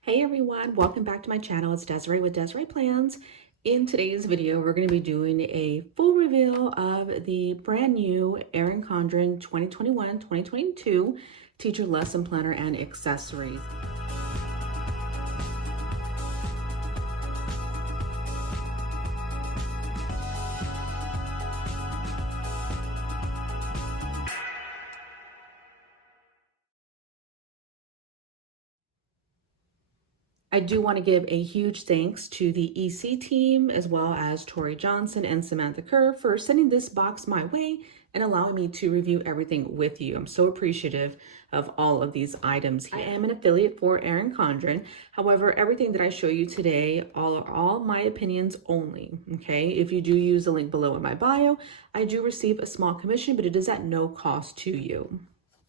Hey everyone, welcome back to my channel. It's Desiree with Desiree Plans. In today's video, we're going to be doing a full reveal of the brand new Erin Condren 2021-2022 Teacher Lesson Planner and Accessories. I do want to give a huge thanks to the EC team, as well as Tori Johnson and Samantha Kerr for sending this box my way and allowing me to review everything with you. I'm so appreciative of all of these items here. I am an affiliate for Erin Condren. However, everything that I show you today are all my opinions only, okay? If you do use the link below in my bio, I do receive a small commission, but it is at no cost to you.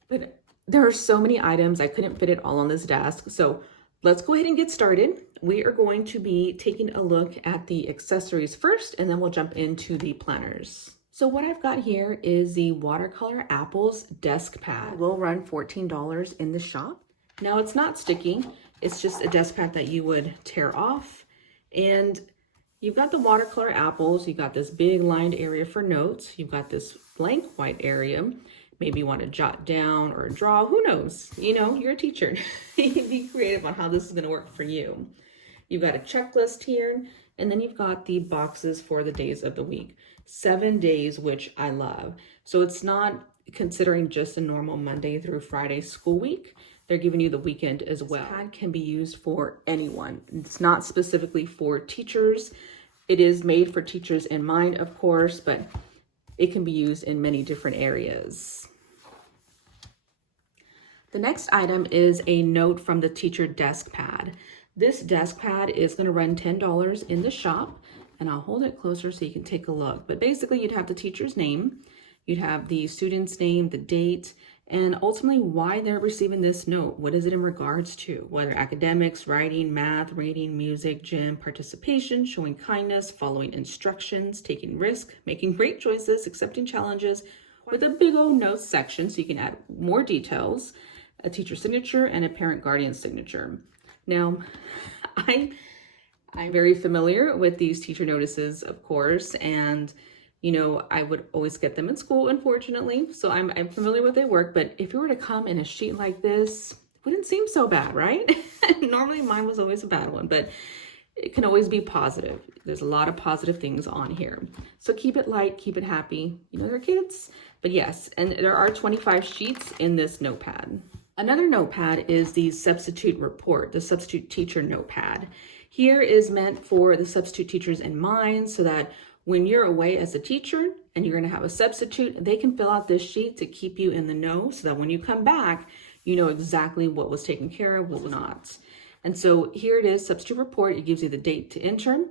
But there are so many items, I couldn't fit it all on this desk, so let's go ahead and get started. We are going to be taking a look at the accessories first, and then we'll jump into the planners. So what I've got here is the Watercolor Apples desk pad. It will run $14 in the shop. Now it's not sticky, it's just a desk pad that you would tear off. And you've got the Watercolor Apples, you've got this big lined area for notes, you've got this blank white area. Maybe you want to jot down or draw, who knows? You know, you're a teacher. You can be creative on how this is going to work for you. You've got a checklist here, and then you've got the boxes for the days of the week. 7 days, which I love. So it's not considering just a normal Monday through Friday school week. They're giving you the weekend as well. This pad can be used for anyone. It's not specifically for teachers. It is made for teachers in mind, of course, but it can be used in many different areas. The next item is a note from the teacher desk pad. This desk pad is going to run $10 in the shop, and I'll hold it closer so you can take a look. But basically you'd have the teacher's name, you'd have the student's name, the date, and ultimately why they're receiving this note. What is it in regards to? Whether academics, writing, math, reading, music, gym, participation, showing kindness, following instructions, taking risk, making great choices, accepting challenges, with a big old notes section so you can add more details, a teacher signature, and a parent guardian signature. Now, I'm very familiar with these teacher notices, of course, and you know, I would always get them in school, unfortunately. So I'm familiar with their work, but if it were to come in a sheet like this, it wouldn't seem so bad, right? Normally mine was always a bad one, but it can always be positive. There's a lot of positive things on here. So keep it light, keep it happy. You know, they're kids, but yes, and there are 25 sheets in this notepad. Another notepad is the substitute report, the substitute teacher notepad. Here is meant for the substitute teachers in mind so that when you're away as a teacher and you're going to have a substitute, they can fill out this sheet to keep you in the know so that when you come back, you know exactly what was taken care of, what was not. And so here it is, substitute report. It gives you the date to enter,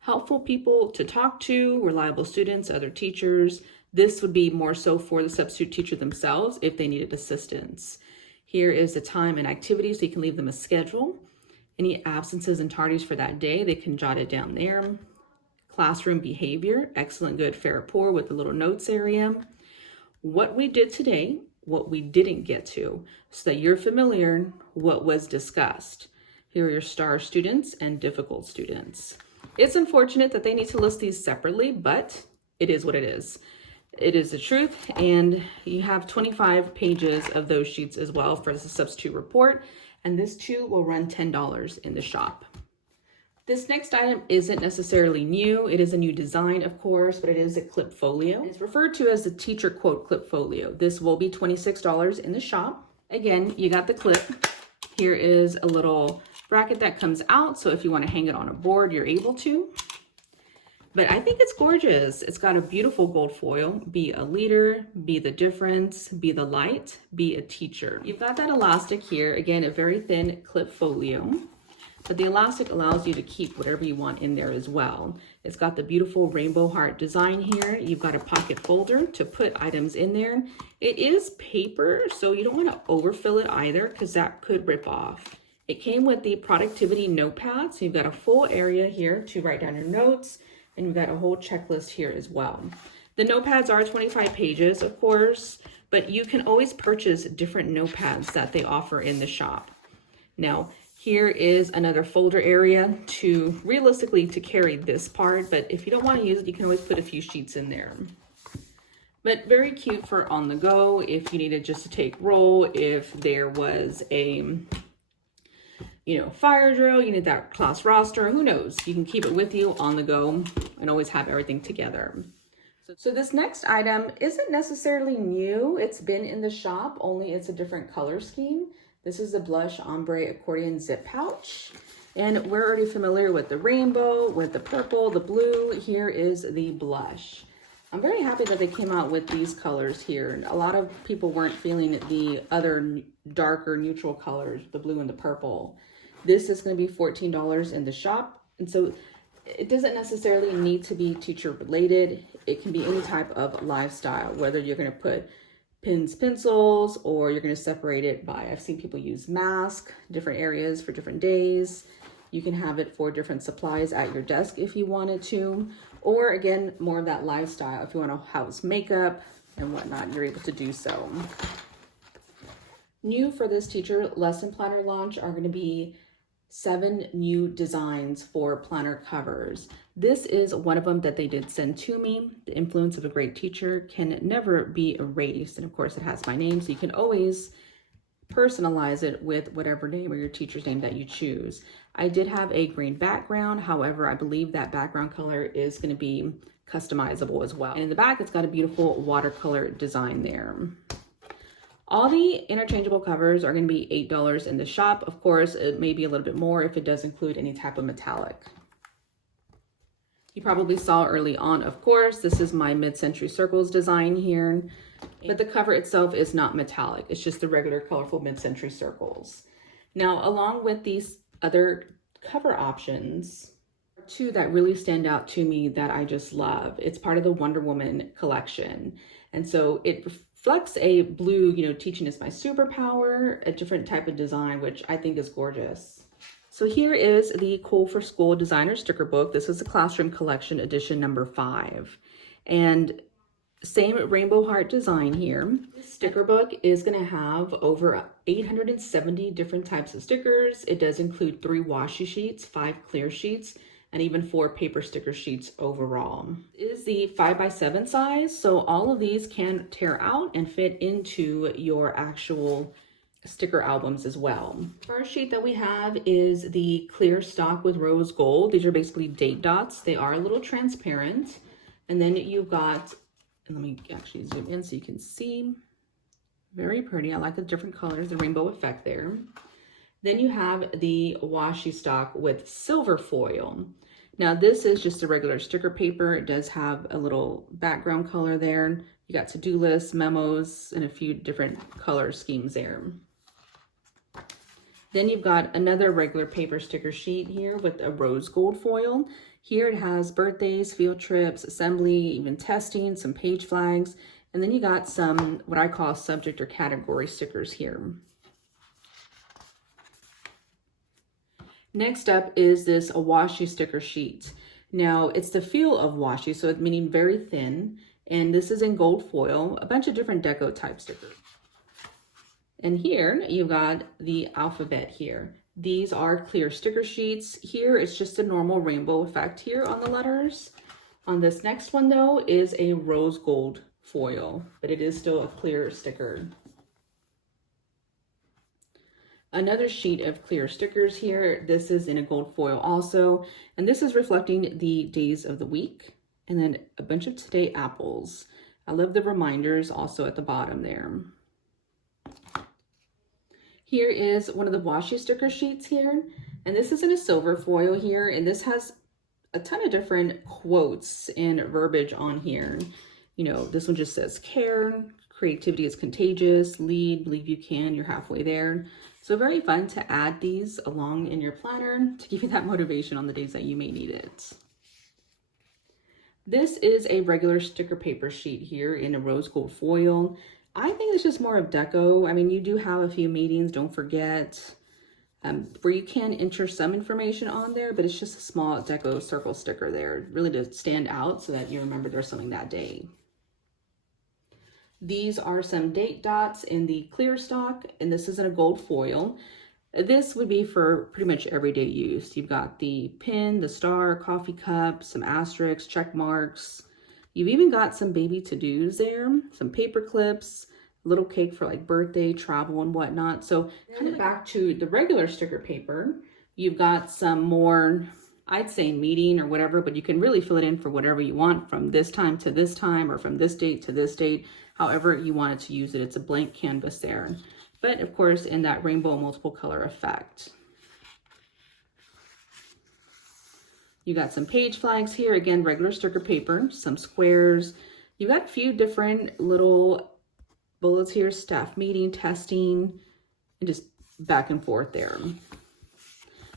helpful people to talk to, reliable students, other teachers. This would be more so for the substitute teacher themselves if they needed assistance. Here is the time and activity, so you can leave them a schedule. Any absences and tardies for that day, they can jot it down there. Classroom behavior, excellent, good, fair, poor, with the little notes area. What we did today, what we didn't get to, so that you're familiar what was discussed. Here are your star students and difficult students. It's unfortunate that they need to list these separately, but it is what it is. It is the truth, and you have 25 pages of those sheets as well for the substitute report, and this too will run $10 in the shop. This next item isn't necessarily new. It is a new design, of course, but it is a clip folio. It's referred to as the teacher quote clip folio. This will be $26 in the shop. Again, you got the clip. Here is a little bracket that comes out, so if you want to hang it on a board, you're able to. But I think it's gorgeous. It's got a beautiful gold foil. Be a leader, be the difference, be the light, be a teacher. You've got that elastic here. Again, a very thin clip folio. But the elastic allows you to keep whatever you want in there as well. It's got the beautiful rainbow heart design here. You've got a pocket folder to put items in there. It is paper, so you don't want to overfill it either because that could rip off. It came with the productivity notepad, so you've got a full area here to write down your notes, and you've got a whole checklist here as well. The notepads are 25 pages, of course, but you can always purchase different notepads that they offer in the shop. Now, Here is another folder area to realistically to carry this part, but if you don't want to use it, you can always put a few sheets in there. But very cute for on the go, if you needed just to take roll, if there was a, you know, fire drill, you need that class roster, who knows? You can keep it with you on the go and always have everything together. So this next item isn't necessarily new. It's been in the shop, only it's a different color scheme. This is the Blush Ombre Accordion Zip Pouch. And we're already familiar with the rainbow, with the purple, the blue. Here is the blush. I'm very happy that they came out with these colors here. A lot of people weren't feeling the other darker neutral colors, the blue and the purple. This is going to be $14 in the shop. And so it doesn't necessarily need to be teacher related. It can be any type of lifestyle, whether you're going to put pins, pencils, or you're going to separate it by, I've seen people use masks, different areas for different days. You can have it for different supplies at your desk if you wanted to, or again, more of that lifestyle. If you want to house makeup and whatnot, you're able to do so. New for this teacher lesson planner launch are going to be 7 new designs for planner covers. This is one of them that they did send to me. The influence of a great teacher can never be erased. And of course it has my name, so you can always personalize it with whatever name or your teacher's name that you choose. I did have a green background. However, I believe that background color is going to be customizable as well. And in the back, it's got a beautiful watercolor design there. All the interchangeable covers are going to be $8 in the shop. Of course, it may be a little bit more if it does include any type of metallic. You probably saw early on, of course, this is my mid-century circles design here, but the cover itself is not metallic. It's just the regular colorful mid-century circles. Now, along with these other cover options, 2 that really stand out to me that I just love. It's part of the Wonder Woman collection. And so it reflects a blue, you know, teaching is my superpower, a different type of design, which I think is gorgeous. So here is the Cool for School Designer Sticker Book. This is the Classroom Collection Edition number 5. And same rainbow heart design here. This sticker book is going to have over 870 different types of stickers. It does include 3 washi sheets, 5 clear sheets, and even 4 paper sticker sheets overall. It is the 5x7 size, so all of these can tear out and fit into your actual sticker albums as well. First sheet that we have is the clear stock with rose gold. These are basically date dots. They are a little transparent. And then you've got, and let me actually zoom in so you can see. Very pretty. I like the different colors, the rainbow effect there. Then you have the washi stock with silver foil. Now this is just a regular sticker paper. It does have a little background color there. You got to-do lists, memos, and a few different color schemes there. Then you've got another regular paper sticker sheet here with a rose gold foil. Here it has birthdays, field trips, assembly, even testing, some page flags. And then you got some, what I call subject or category stickers here. Next up is this washi sticker sheet. Now it's the feel of washi, so it's meaning very thin. And this is in gold foil, a bunch of different deco type stickers. And here you've got the alphabet here. These are clear sticker sheets. Here it's just a normal rainbow effect here on the letters. On this next one though is a rose gold foil, but it is still a clear sticker. Another sheet of clear stickers here. This is in a gold foil also, and this is reflecting the days of the week. And then a bunch of today apples. I love the reminders also at the bottom there. Here is one of the washi sticker sheets here, and this is in a silver foil here, and this has a ton of different quotes and verbiage on here. You know, this one just says care, creativity is contagious, lead, believe you can, you're halfway there. So very fun to add these along in your planner to give you that motivation on the days that you may need it. This is a regular sticker paper sheet here in a rose gold foil. I think it's just more of deco. I mean, you do have a few meetings, don't forget, where you can enter some information on there, but it's just a small deco circle sticker there, really to stand out so that you remember there's something that day. These are some date dots in the clear stock, and this is in a gold foil. This would be for pretty much everyday use. You've got the pin, the star, coffee cup, some asterisks, check marks. You've even got some baby to-dos there, some paper clips, a little cake for like birthday, travel, and whatnot. So kind of back to the regular sticker paper, you've got some more, I'd say meeting or whatever, but you can really fill it in for whatever you want from this time to this time or from this date to this date, however you wanted to use it. It's a blank canvas there. But of course, in that rainbow multiple color effect. You got some page flags here, again, regular sticker paper, some squares. You got a few different little bullets here, staff meeting, testing, and just back and forth there.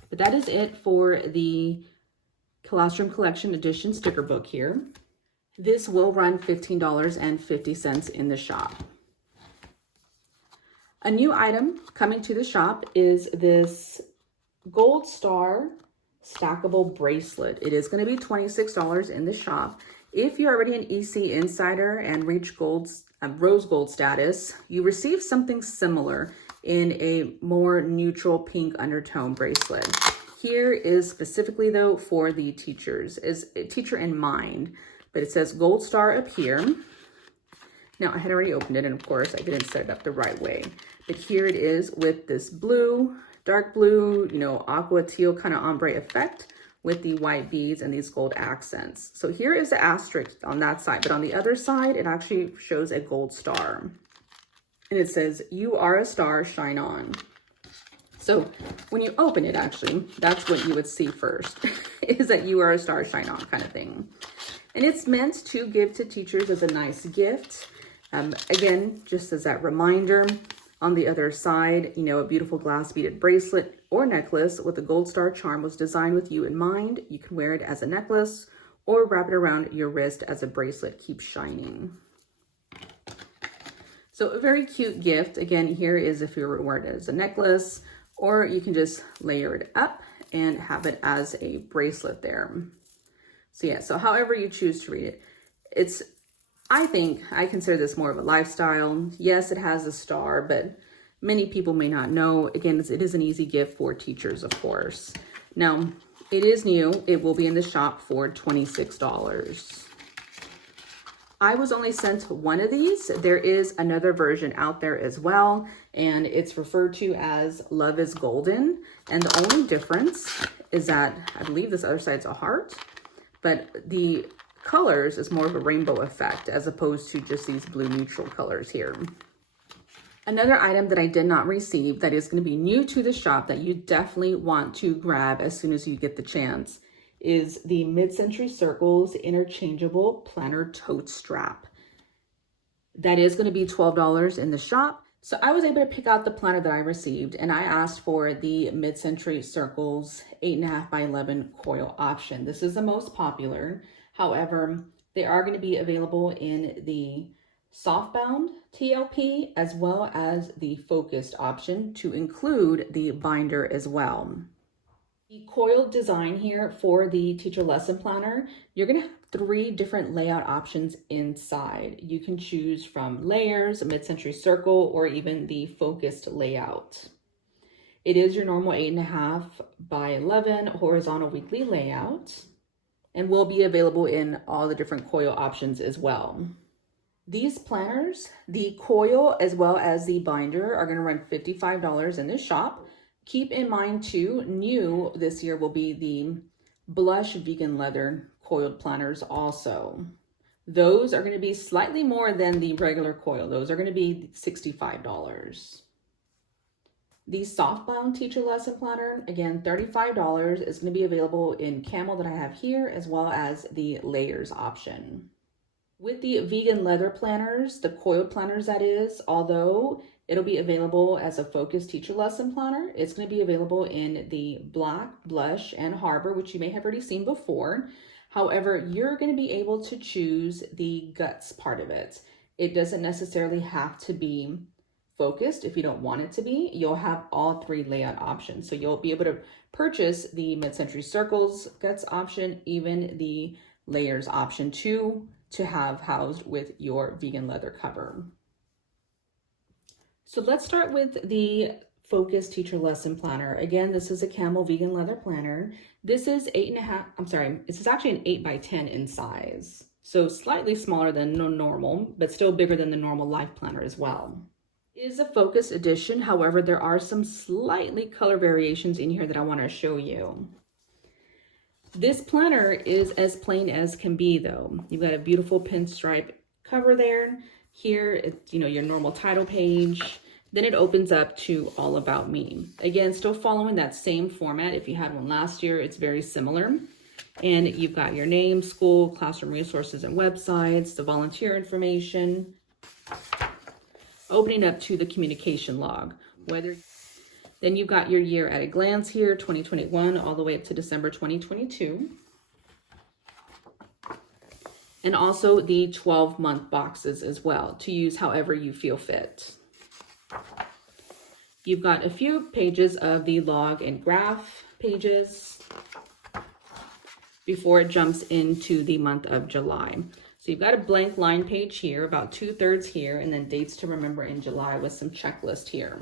But that is it for the Colostrum Collection Edition sticker book here. This will run $15.50 in the shop. A new item coming to the shop is this Gold Star Stackable Bracelet. It is going to be $26 in the shop. If you're already an EC Insider and reach rose gold status, you receive something similar in a more neutral pink undertone bracelet. Here is specifically though for the teachers, is a teacher in mind, but it says Gold Star up here. Now I had already opened it and of course I didn't set it up the right way, but here it is with this blue, dark blue, you know, aqua teal kind of ombre effect with the white beads and these gold accents. So here is the asterisk on that side, but on the other side, it actually shows a gold star. And it says, "You are a star, shine on." So when you open it, actually, that's what you would see first, is that you are a star, shine on kind of thing. And it's meant to give to teachers as a nice gift. Again, just as that reminder, on the other side, you know, a beautiful glass beaded bracelet or necklace with a gold star charm was designed with you in mind. You can wear it as a necklace or wrap it around your wrist as a bracelet. Keep shining. So a very cute gift. Again, here is if you were wearing it as a necklace, or you can just layer it up and have it as a bracelet there. So yeah, so however you choose to read it, I consider this more of a lifestyle. Yes, it has a star, but many people may not know. Again, it is an easy gift for teachers, of course. Now, it is new. It will be in the shop for $26. I was only sent one of these. There is another version out there as well, and it's referred to as Love is Golden. And the only difference is that I believe this other side's a heart, but the colors is more of a rainbow effect as opposed to just these blue neutral colors here. Another item that I did not receive that is going to be new to the shop that you definitely want to grab as soon as you get the chance is the Mid-Century Circles Interchangeable Planner Tote Strap. That is going to be $12 in the shop. So I was able to pick out the planner that I received, and I asked for the Mid-Century Circles 8.5 by 11 coil option. This is the most popular. However, they are going to be available in the softbound TLP as well as the focused option, to include the binder as well. The coil design here for the teacher lesson planner, you're going to have 3 different layout options inside. You can choose from layers, a mid-century circle, or even the focused layout. It is your normal 8.5 by 11 horizontal weekly layout and will be available in all the different coil options as well. These planners, the coil as well as the binder, are going to run $55 in this shop. Keep in mind too, new this year will be the blush vegan leather coiled planners also. Those are going to be slightly more than the regular coil. Those are going to be $65. The softbound teacher lesson planner, again, $35, is going to be available in camel that I have here, as well as the layers option. With the vegan leather planners, the coiled planners that is, although it'll be available as a focused teacher lesson planner, it's going to be available in the black, blush, and harbor, which you may have already seen before. However, you're going to be able to choose the guts part of it. It doesn't necessarily have to be focused. If you don't want it to be, you'll have all 3 layout options. So you'll be able to purchase the mid-century circles guts option, even the layers option to have housed with your vegan leather cover. So let's start with the Focus Teacher Lesson Planner. Again, this is a camel vegan leather planner. This is 8.5, this is actually an 8x10 in size. So slightly smaller than normal, but still bigger than the normal life planner as well. It is a focus edition. However, there are some slightly color variations in here that I want to show you. This planner is as plain as can be though. You've got a beautiful pinstripe cover there. Here, it's, you know, your normal title page. Then it opens up to All About Me. Again, still following that same format. If you had one last year, it's very similar. And you've got your name, school, classroom resources and websites, the volunteer information. Opening up to the communication log. Then you've got your year at a glance here, 2021, all the way up to December 2022. And also the 12-month boxes as well, to use however you feel fit. You've got a few pages of the log and graph pages before it jumps into the month of July. So you've got a blank line page here, about 2/3 here, and then dates to remember in July with some checklist here.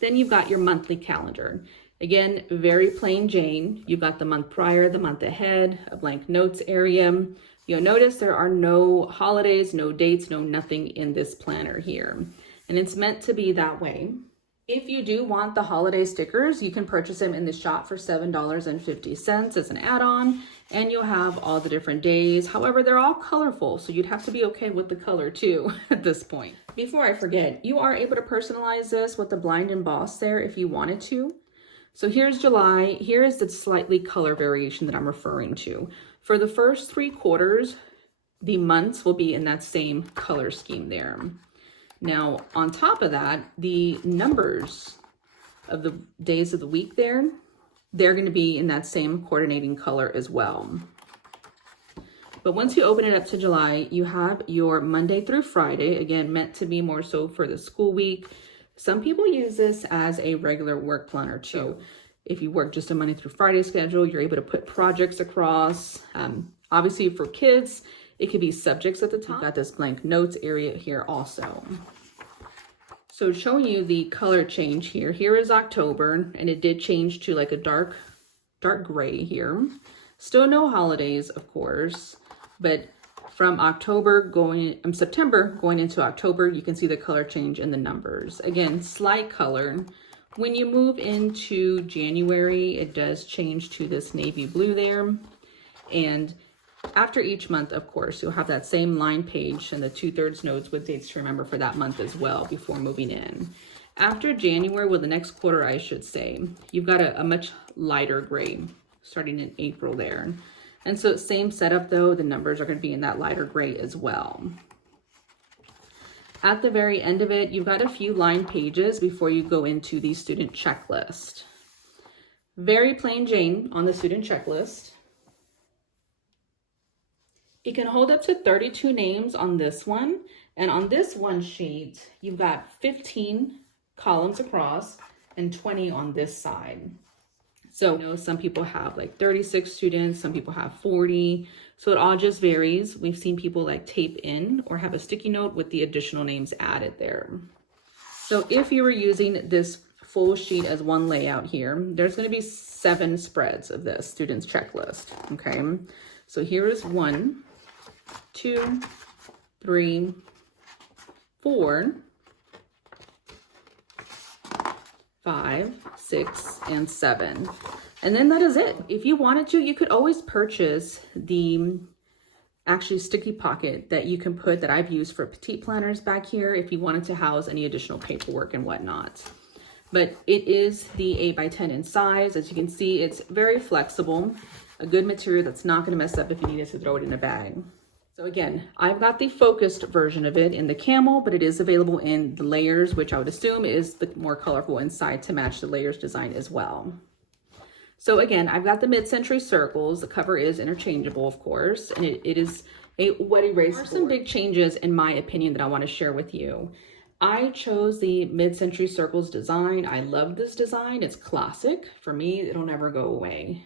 Then you've got your monthly calendar. Again, very plain Jane. You've got the month prior, the month ahead, a blank notes area. You'll notice there are no holidays, no dates, no nothing in this planner here. And it's meant to be that way. If you do want the holiday stickers, you can purchase them in the shop for $7.50 as an add-on, and you'll have all the different days. However, they're all colorful, so you'd have to be okay with the color too at this point. Before I forget, you are able to personalize this with the blind emboss there if you wanted to. So here's July. Here is the slightly color variation that I'm referring to. For the first 3 quarters, the months will be in that same color scheme there. Now, on top of that, the numbers of the days of the week there, they're going to be in that same coordinating color as well. But once you open it up to July, you have your Monday through Friday, again, meant to be more so for the school week. Some people use this as a regular work planner too. If you work just a Monday through Friday schedule, you're able to put projects across. Obviously for kids, it could be subjects at the top. You've got this blank notes area here also. So showing you the color change here. Here is October, and it did change to like a dark gray here. Still no holidays, of course, but from September going into October, you can see the color change in the numbers. Again, slight color. When you move into January, it does change to this navy blue there. And after each month, of course, you'll have that same line page and the 2/3 notes with dates to remember for that month as well before moving in. After January, well, the next quarter, I should say, you've got a much lighter gray starting in April there. And so same setup though, the numbers are going to be in that lighter gray as well. At the very end of it, you've got a few line pages before you go into the student checklist. Very plain Jane on the student checklist. It can hold up to 32 names on this one. And on this one sheet, you've got 15 columns across and 20 on this side. So you know, some people have like 36 students, some people have 40. So it all just varies. We've seen people like tape in or have a sticky note with the additional names added there. So if you were using this full sheet as one layout here, there's going to be 7 spreads of this student's checklist. Okay. So here is 1, 2, 3, 4, 5, 6, and 7. And then that is it. If you wanted to, you could always purchase the actually sticky pocket that you can put that I've used for petite planners back here if you wanted to house any additional paperwork and whatnot. But it is the 8x10 in size. As you can see, it's very flexible, a good material that's not going to mess up if you needed to throw it in a bag. So again, I've got the focused version of it in the camel, but it is available in the layers, which I would assume is the more colorful inside to match the layers design as well. So again, I've got the mid-century circles. The cover is interchangeable, of course, and it is a wet erase board. There are some big changes, in my opinion, that I want to share with you. I chose the mid-century circles design. I love this design. It's classic. For me, it'll never go away.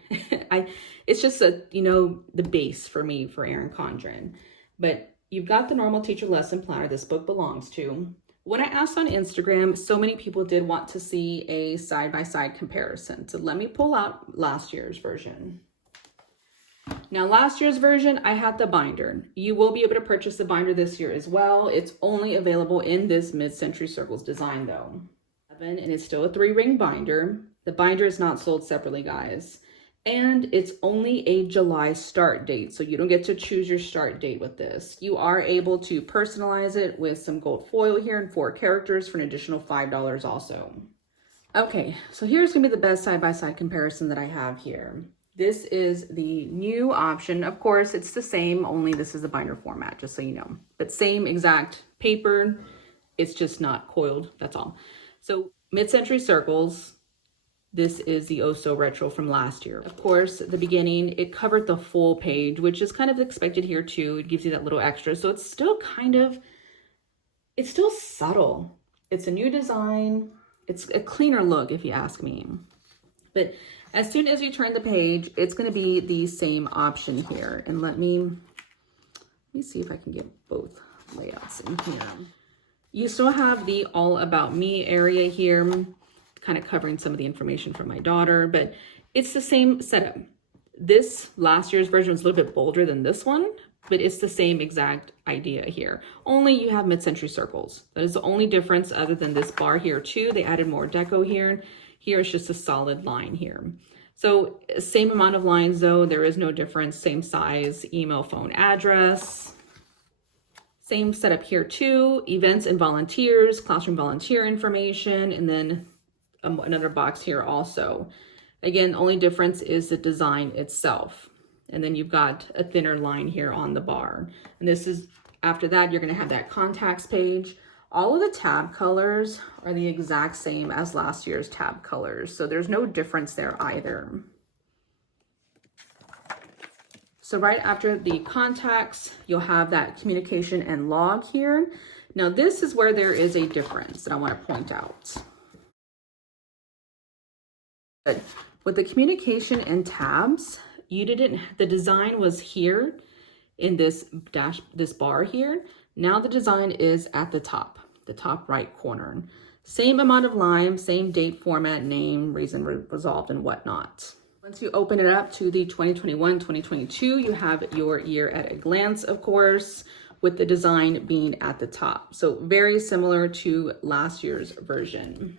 It's just the base for me for Erin Condren. But you've got the normal teacher lesson planner this book belongs to. When I asked on Instagram, so many people did want to see a side-by-side comparison. So let me pull out last year's version. Now, last year's version, I had the binder. You will be able to purchase the binder this year as well. It's only available in this mid-century circles design though. And it's still a 3-ring binder. The binder is not sold separately, guys. And it's only a July start date, so you don't get to choose your start date with this. You are able to personalize it with some gold foil here and 4 characters for an additional $5 also. Okay, so here's gonna be the best side-by-side comparison that I have here. This is the new option. Of course, it's the same, only this is the binder format, just so you know. But same exact paper, it's just not coiled, that's all. So mid-century circles, this is the Oh So Retro from last year. Of course, at the beginning, it covered the full page, which is kind of expected here too. It gives you that little extra. So it's still it's still subtle. It's a new design. It's a cleaner look, if you ask me. But as soon as you turn the page, it's going to be the same option here. And let me see if I can get both layouts in here. You still have the All About Me area here, kind of covering some of the information from my daughter, but it's the same setup. This last year's version was a little bit bolder than this one, but it's the same exact idea here. Only you have mid-century circles. That is the only difference other than this bar here too. They added more deco here. Here it's just a solid line here. So same amount of lines though, there is no difference. Same size, email, phone, address. Same setup here too. Events and volunteers, classroom volunteer information, and then another box here also. Again, the only difference is the design itself. And then you've got a thinner line here on the bar. And this is, after that, you're gonna have that contacts page. All of the tab colors are the exact same as last year's tab colors. So there's no difference there either. So right after the contacts, you'll have that communication and log here. Now this is where there is a difference that I want to point out. But with the communication and tabs, the design was here in this bar here. Now the design is at the top right corner. Same amount of lines, same date, format, name, reason resolved, and whatnot. Once you open it up to the 2021-2022, you have your year at a glance, of course, with the design being at the top. So very similar to last year's version.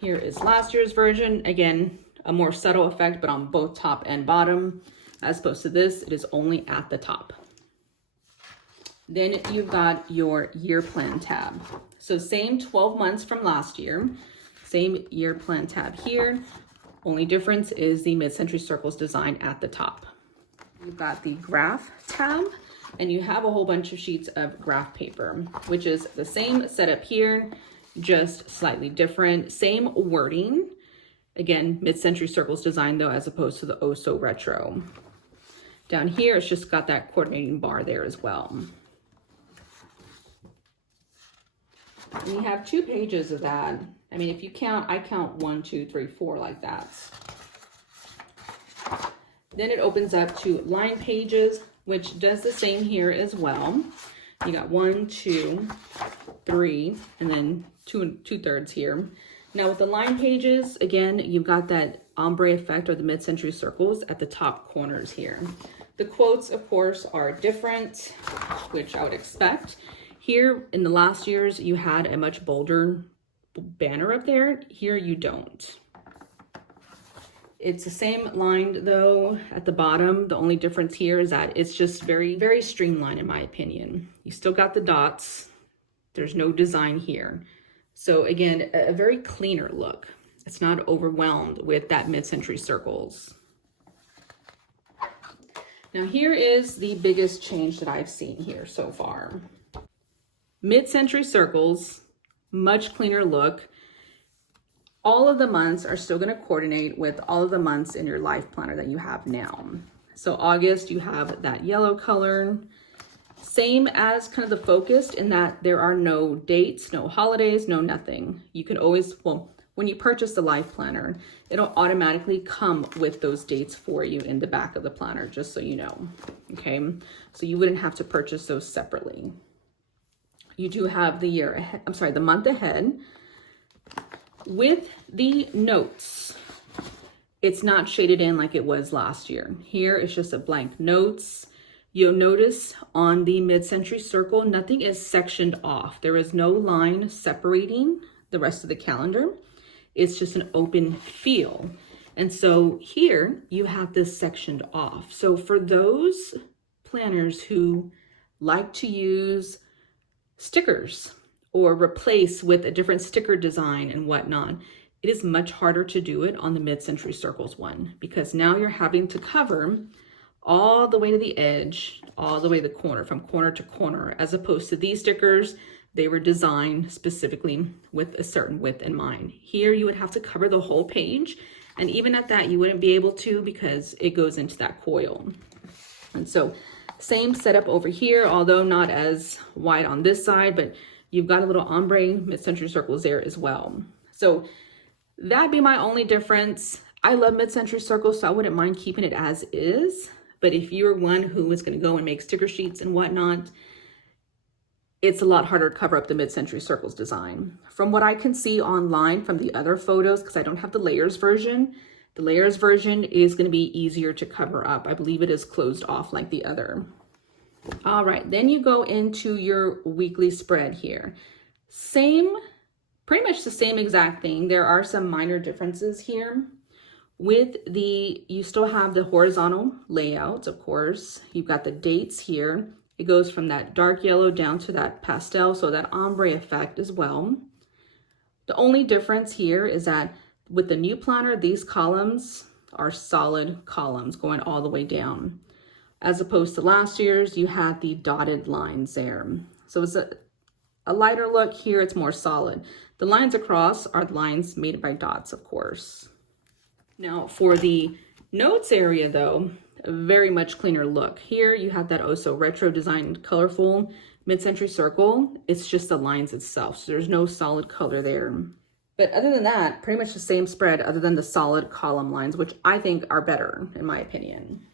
Here is last year's version. Again, a more subtle effect, but on both top and bottom. As opposed to this, it is only at the top. Then you've got your year plan tab. So same 12 months from last year, same year plan tab here. Only difference is the mid-century circles design at the top. You've got the graph tab, and you have a whole bunch of sheets of graph paper, which is the same setup here, just slightly different. Same wording. Again, mid-century circles design though, as opposed to the Oh So Retro. Down here, it's just got that coordinating bar there as well. And you have 2 pages of that. I mean, if you count, I count 1, 2, 3, 4 like that. Then it opens up to line pages, which does the same here as well. You got 1, 2, 3, and then 2/3 here. Now with the line pages, again, you've got that ombre effect or the mid-century circles at the top corners here. The quotes, of course, are different, which I would expect. Here in the last years, you had a much bolder banner up there. Here you don't. It's the same lined though at the bottom. The only difference here is that it's just very, very streamlined in my opinion. You still got the dots. There's no design here. So again, a very cleaner look. It's not overwhelmed with that mid-century circles. Now here is the biggest change that I've seen here so far. Mid-century circles, much cleaner look. All of the months are still going to coordinate with all of the months in your life planner that you have now. So August, you have that yellow color. Same as kind of the focused in that there are no dates, no holidays, no nothing. You can always, well, when you purchase the life planner, it'll automatically come with those dates for you in the back of the planner, just so you know, okay? So you wouldn't have to purchase those separately. you do have the year ahead, I'm sorry, the month ahead. With the notes, it's not shaded in like it was last year. Here it's just a blank notes. You'll notice on the mid-century circle, nothing is sectioned off. There is no line separating the rest of the calendar. It's just an open feel. And so here you have this sectioned off. So for those planners who like to use stickers or replace with a different sticker design and whatnot, it is much harder to do it on the mid-century circles one, because now you're having to cover all the way to the edge, all the way to the corner, from corner to corner, as opposed to these stickers, they were designed specifically with a certain width in mind. Here you would have to cover the whole page, and even at that you wouldn't be able to because it goes into that coil. And so same setup over here, although not as wide on this side, but you've got a little ombre mid-century circles there as well. So that'd be my only difference. I love mid-century circles, so I wouldn't mind keeping it as is. But if you're one who is going to go and make sticker sheets and whatnot, it's a lot harder to cover up the mid-century circles design. From what I can see online from the other photos, because I don't have the layers version, the layers version is going to be easier to cover up. I believe it is closed off like the other. All right, then you go into your weekly spread here. Pretty much the same exact thing. There are some minor differences here. With you still have the horizontal layouts, of course. You've got the dates here. It goes from that dark yellow down to that pastel, so that ombre effect as well. The only difference here is that with the new planner, these columns are solid columns going all the way down. As opposed to last year's, you had the dotted lines there. So it's a lighter look. Here it's more solid. The lines across are lines made by dots, of course. Now for the notes area though, a very much cleaner look. Here you have that also retro designed colorful mid-century circle. It's just the lines itself, so there's no solid color there. But other than that, pretty much the same spread other than the solid column lines, which I think are better in my opinion.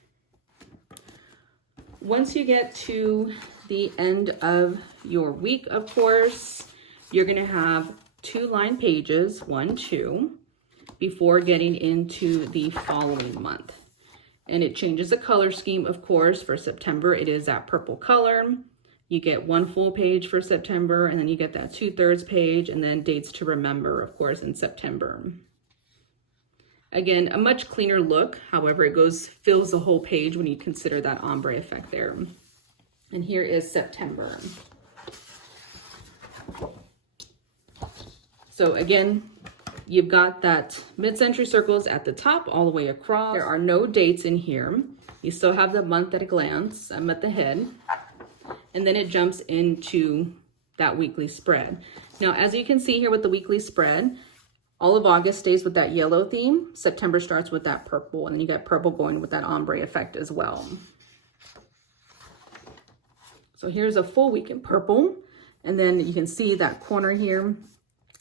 Once you get to the end of your week, of course, you're gonna have 2 line pages, 1, 2, before getting into the following month. And it changes the color scheme, of course. For September, it is that purple color. You get 1 full page for September, and then you get that 2/3 page, and then dates to remember, of course, in September. Again, a much cleaner look. However, it fills the whole page when you consider that ombre effect there. And here is September. So again, you've got that mid-century circles at the top all the way across. There are no dates in here. You still have the month at a glance. I'm at the head. And then it jumps into that weekly spread. Now, as you can see here with the weekly spread, all of August stays with that yellow theme. September starts with that purple, and then you got purple going with that ombre effect as well. So here's a full week in purple. And then you can see that corner here,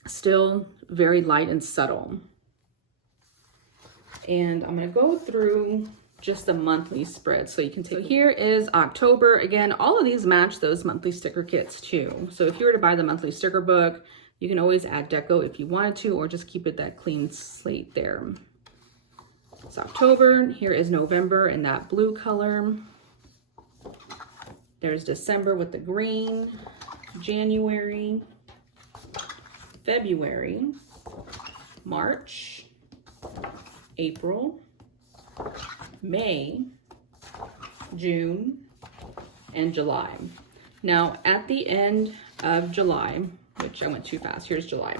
still very light and subtle. And I'm gonna go through just the monthly spread so you can take. So here is October. Again, all of these match those monthly sticker kits too. So if you were to buy the monthly sticker book, you can always add deco if you wanted to, or just keep it that clean slate there. It's October. Here is November in that blue color. There's December with the green, January, February, March, April, May, June, and July. Now at the end of July, which I went too fast, here's July.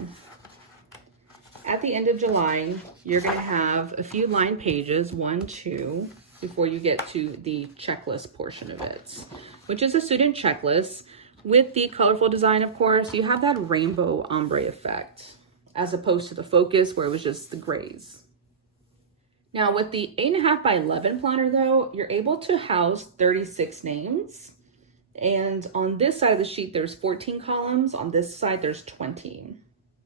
At the end of July, you're gonna have a few line pages, 1, 2, before you get to the checklist portion of it, which is a student checklist. With the colorful design, of course, you have that rainbow ombre effect, as opposed to the Focus where it was just the grays. Now with the 8.5 by 11 planner though, you're able to house 36 names. And on this side of the sheet, there's 14 columns. On this side, there's 20.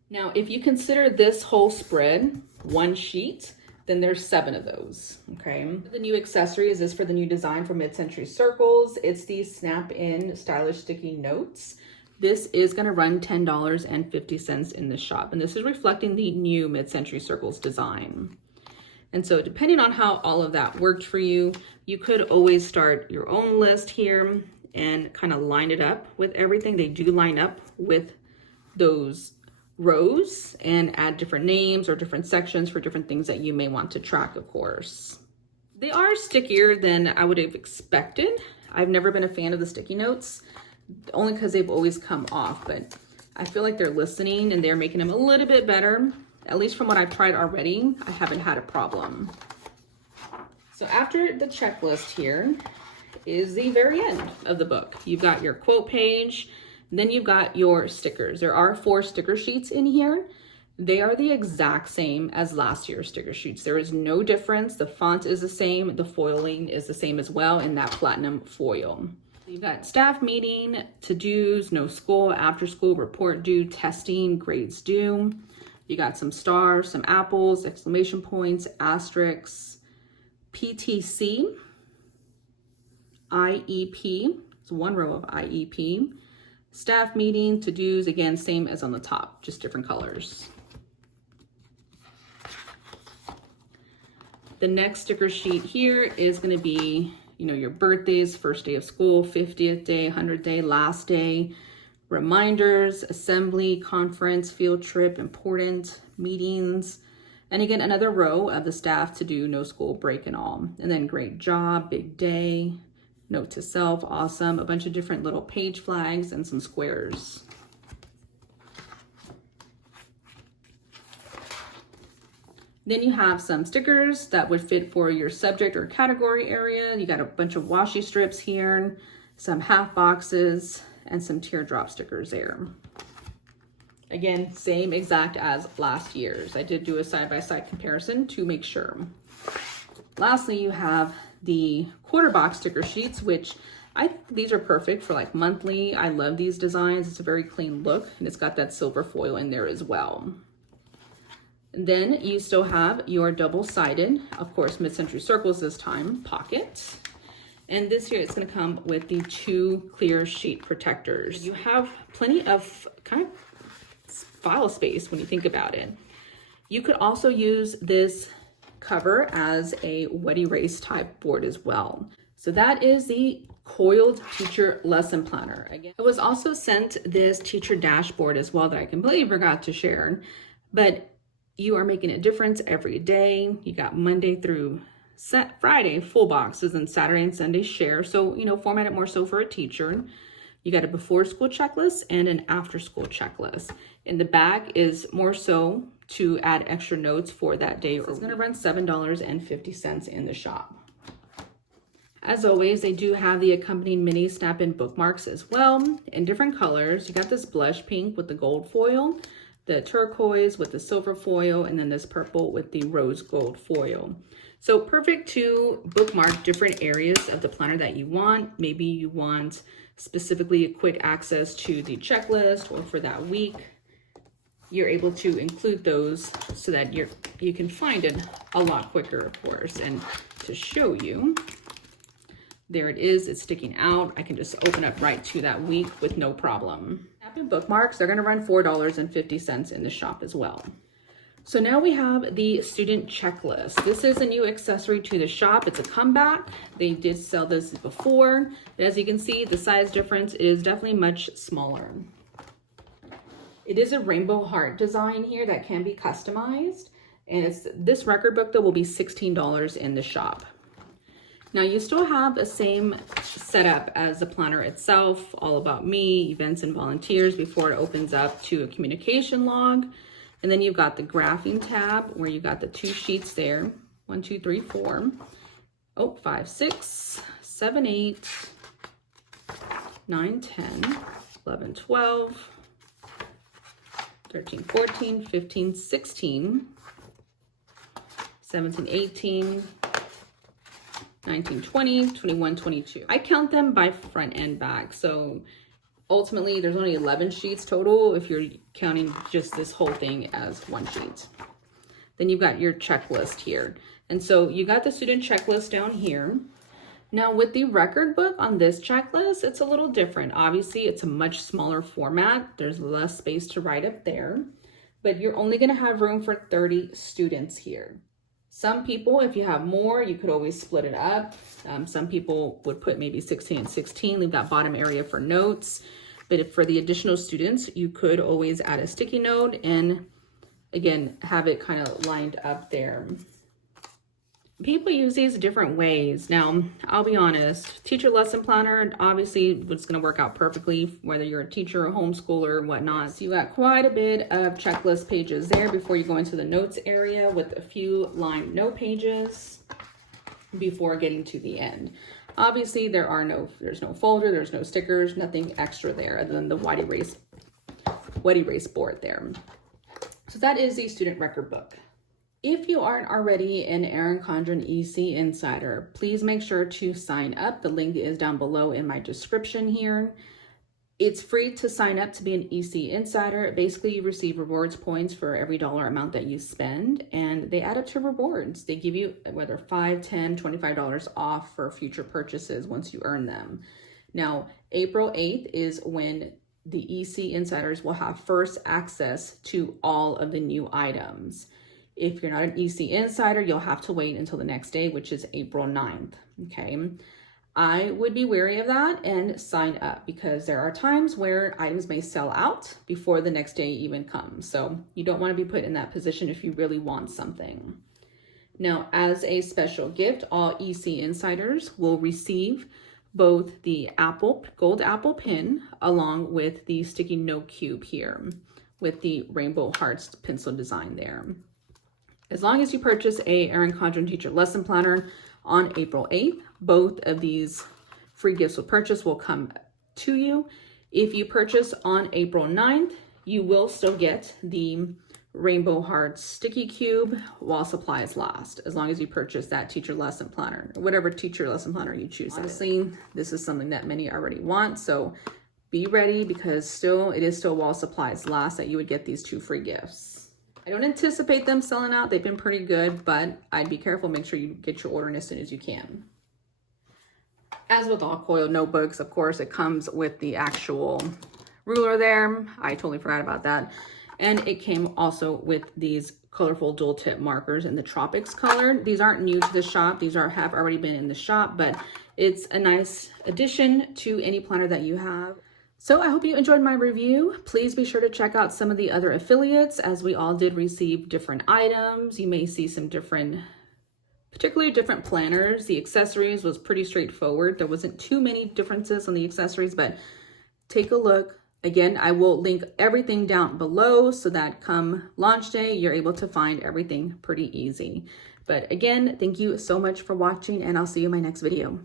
Now, if you consider this whole spread one sheet, then there's 7 of those, okay? The new accessories is for the new design for mid-century circles. It's the snap-in stylish sticky notes. This is going to run $10.50 in the shop, and this is reflecting the new mid-century circles design. And so depending on how all of that worked for you, you could always start your own list here and kind of line it up with everything. They do line up with those rows and add different names or different sections for different things that you may want to track, of course. They are stickier than I would have expected. I've never been a fan of the sticky notes, only because they've always come off, but I feel like they're listening and they're making them a little bit better. At least from what I've tried already, I haven't had a problem. So after the checklist here is the very end of the book. You've got your quote page, then you've got your stickers. There are 4 sticker sheets in here. They are the exact same as last year's sticker sheets. There is no difference. The font is the same. The foiling is the same as well in that platinum foil. You've got staff meeting, to-dos, no school, after school, report due, testing, grades due. You got some stars, some apples, exclamation points, asterisks, PTC, IEP, it's 1 row of IEP, staff meeting, to-dos, again, same as on the top, just different colors. The next sticker sheet here is going to be, you know, your birthdays, first day of school, 50th day, 100th day, last day, reminders, assembly, conference, field trip, important, meetings, and again, another row of the staff to do, no school, break and all. And then great job, big day, note to self, awesome, a bunch of different little page flags and some squares. Then you have some stickers that would fit for your subject or category area. You got a bunch of washi strips here, some half boxes, and some teardrop stickers there. Again, same exact as last year's. I did do a side-by-side comparison to make sure. Lastly, you have the quarter box sticker sheets, which these are perfect for like monthly. I love these designs. It's a very clean look, and it's got that silver foil in there as well. And then you still have your double-sided, of course, mid-century circles this time, pocket. And this year it's going to come with the 2 clear sheet protectors. You have plenty of kind of file space when you think about it. You could also use this cover as a wet erase type board as well. So that is the coiled teacher lesson planner. Again, I was also sent this teacher dashboard as well that I completely forgot to share, but you are making a difference every day. You got Monday through Friday full boxes, and Saturday and Sunday share. So, you know, format it more so for a teacher. You got a before school checklist and an after school checklist. In the back is more so to add extra notes for that day. It's going to run $7.50 in the shop. As always, they do have the accompanying mini snap-in bookmarks as well in different colors. You got this blush pink with the gold foil, the turquoise with the silver foil, and then this purple with the rose gold foil. So perfect to bookmark different areas of the planner that you want. Maybe you want specifically a quick access to the checklist, or for that week, you're able to include those so that you can find it a lot quicker, of course. And to show you, there it is, it's sticking out. I can just open up right to that week with no problem. Snap-in bookmarks, they're gonna run $4.50 in the shop as well. So now we have the student checklist. This is a new accessory to the shop. It's a comeback. They did sell this before, but as you can see, the size difference is definitely much smaller. It is a rainbow heart design here that can be customized, and this record book though will be $16 in the shop. Now you still have the same setup as the planner itself, all about me, events and volunteers, before it opens up to a communication log. And then you've got the graphing tab where you've got the 2 sheets there. 1, 2, 3, 4. Oh, 5, 6, 7, 8, 9, 10, 11, 12, 13, 14, 15, 16, 17, 18, 19, 20, 21, 22. I count them by front and back. So ultimately, there's only 11 sheets total if you're counting just this whole thing as one sheet. Then you've got your checklist here. And so you got the student checklist down here. Now with the record book on this checklist, it's a little different. Obviously, it's a much smaller format. There's less space to write up there, but you're only gonna have room for 30 students here. Some people, if you have more, you could always split it up. Some people would put maybe 16 and 16, leave that bottom area for notes. But if for the additional students, you could always add a sticky note and again, have it kind of lined up there. People use these different ways. Now, I'll be honest, teacher lesson planner, obviously it's gonna work out perfectly, whether you're a teacher or homeschooler or whatnot. So you got quite a bit of checklist pages there before you go into the notes area with a few lined note pages before getting to the end. Obviously, there's no folder, there's no stickers, nothing extra there other than the wet erase board there. So that is the student record book. If you aren't already an Erin Condren EC Insider, please make sure to sign up. The link is down below in my description here. It's free to sign up to be an EC Insider. Basically, you receive rewards points for every dollar amount that you spend, and they add up to rewards. They give you whether $5, $10, $25 off for future purchases once you earn them. Now, April 8th is when the EC Insiders will have first access to all of the new items. If you're not an EC Insider, you'll have to wait until the next day, which is April 9th, okay? I would be wary of that and sign up because there are times where items may sell out before the next day even comes. So you don't want to be put in that position if you really want something. Now, as a special gift, all EC Insiders will receive both the gold apple pin along with the sticky note cube here with the rainbow hearts pencil design there. As long as you purchase a Erin Condren Teacher Lesson Planner on April 8th, both of these free gifts with purchase will come to you. If you purchase on April 9th, you will still get the Rainbow Hearts Sticky Cube while supplies last, as long as you purchase that Teacher Lesson Planner, or whatever Teacher Lesson Planner you choose. Honestly, this is something that many already want, so be ready because it is still while supplies last that you would get these 2 free gifts. I don't anticipate them selling out. They've been pretty good, but I'd be careful. Make sure you get your order in as soon as you can. As with all Coil notebooks, of course, it comes with the actual ruler there. I totally forgot about that. And it came also with these colorful dual tip markers in the Tropics color. These aren't new to the shop. These have already been in the shop, but it's a nice addition to any planner that you have. So I hope you enjoyed my review. Please be sure to check out some of the other affiliates as we all did receive different items. You may see some particularly different planners. The accessories was pretty straightforward. There wasn't too many differences on the accessories, but take a look. Again, I will link everything down below so that come launch day, you're able to find everything pretty easy. But again, thank you so much for watching and I'll see you in my next video.